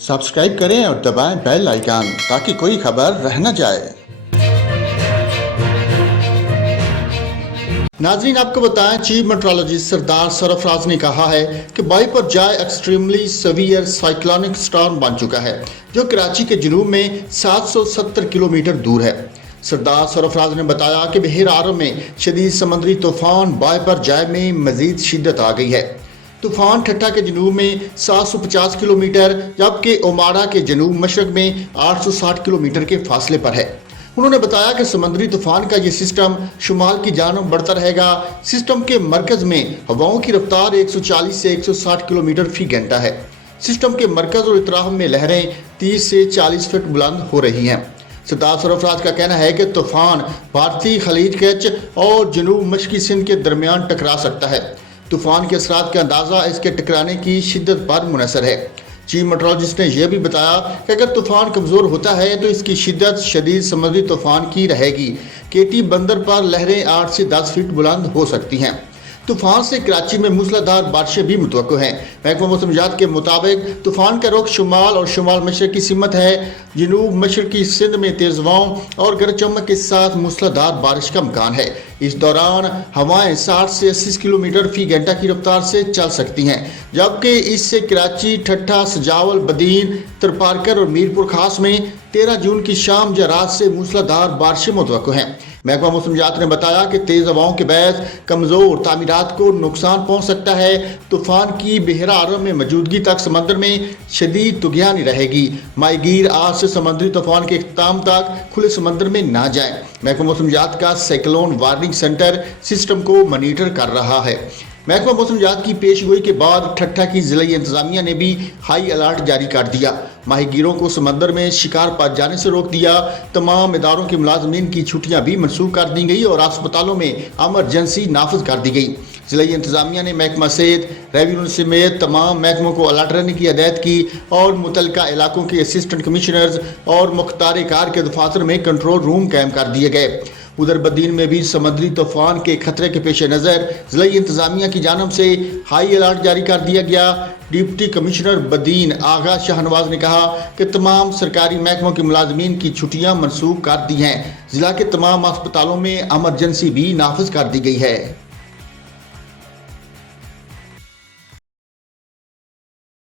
Subscribe करें और दबाएं बेल आइकन ताकि कोई खबर रह न जाए। नाज़रीन, आपको बताएं, चीफ मेट्रोलॉजिस्ट सरदार सरफराज ने कहा है कि बाइपर जाय एक्सट्रीमली सवियर साइक्लोनिक स्टॉर्म बन चुका है जो कराची के जनूब में 770 किलोमीटर दूर है। सरदार सरफराज ने बताया कि बहर आरम में शदीद समंदरी तूफान बाइपर जाय में मजीद शिद्दत आ गई है। तूफान ठट्ठा के जनूब में 750 किलोमीटर जबकि ओमाड़ा के जनूब मशरक में 860 किलोमीटर के फासले पर है। उन्होंने बताया कि समंदरी तूफान का ये सिस्टम शुमाल की जानब बढ़ता रहेगा। सिस्टम के मरकज में हवाओं की रफ्तार 140 से 160 किलोमीटर फी घंटा है। सिस्टम के मरकज और इतराफ में लहरें 30 से 40 फीट बुलंद हो रही हैं। सरदार सरफराज का कहना है कि तूफान भारतीय खलीज कच्छ और जनूब मशरकी सिंध के दरमियान टकरा सकता है। तूफान के असरात का अंदाज़ा इसके टकराने की शिद्दत पर मुनहसर है। चीफ मेट्रोलॉजिस्ट ने यह भी बताया कि अगर तूफान कमज़ोर होता है तो इसकी शिद्दत शदीद समुद्री तूफान की रहेगी। केटी बंदर पर लहरें 8 से 10 फीट बुलंद हो सकती हैं। तूफान से कराची में मूसलाधार बारिशें भी मुतवक्को हैं। महकमा मौसमियात के मुताबिक तूफान का रुख शुमाल और शुमाल मशरक की सिमत है। जनूब मशरकी सिंध में तेज़ हवाओं और गरज चमक के साथ मूसलाधार बारिश का इम्कान है। इस दौरान हवाएं 60 से 80 किलोमीटर फी घंटा की रफ्तार से चल सकती हैं, जबकि इससे कराची, ठट्ठा, सजावल, बदीन, तरपारकर और मीरपुर खास में 13 जून की शाम या रात से मूसलाधार बारिशें मुतवक्को हैं। महकमा मौसमियात ने बताया कि तेज़ हवाओं के बैस कमज़ोर तामीरात को नुकसान पहुँच सकता है। तूफान की बहरा आरम में मौजूदगी तक समंदर में शदीद तुग़यानी रहेगी। माहीगीर आज से समंदरी तूफान के इख्तिताम तक खुले समंदर में ना जाएं। महकमा मौसमियात का साइक्लोन वार्निंग सेंटर सिस्टम को मॉनिटर कर रहा है। महकमा मौसमियात की पेशगोई के बाद ठट्ठा की ज़िला इंतज़ामिया ने भी हाई अलर्ट जारी कर दिया। माहीगीरों को समंदर में शिकार पर जाने से रोक दिया। तमाम इदारों के मुलाजमीन की छुट्टियां भी मनसूख कर दी गई और अस्पतालों में एमरजेंसी नाफिज कर दी गई। ज़िला इंतज़ामिया ने महकमा सेहत, रेवेन्यू समेत तमाम महकमों को अलर्ट रहने की हिदायत की और मुतलका इलाकों के असिस्टेंट कमिश्नर्स और मुख्तार कार के दफातर में कंट्रोल रूम कायम कर दिए गए। उधर बदीन में भी समंदरी तूफान के खतरे के पेश नज़र ज़िला इंतज़ामिया की जानब से हाई अलर्ट जारी कर दिया गया। डिप्टी कमिश्नर बदीन आगा शाहनवाज ने कहा कि तमाम सरकारी महकमों के मुलाजमीन की छुट्टियां मनसूख कर दी हैं। ज़िला के तमाम अस्पतालों में एमरजेंसी भी नाफिज कर दी गई है।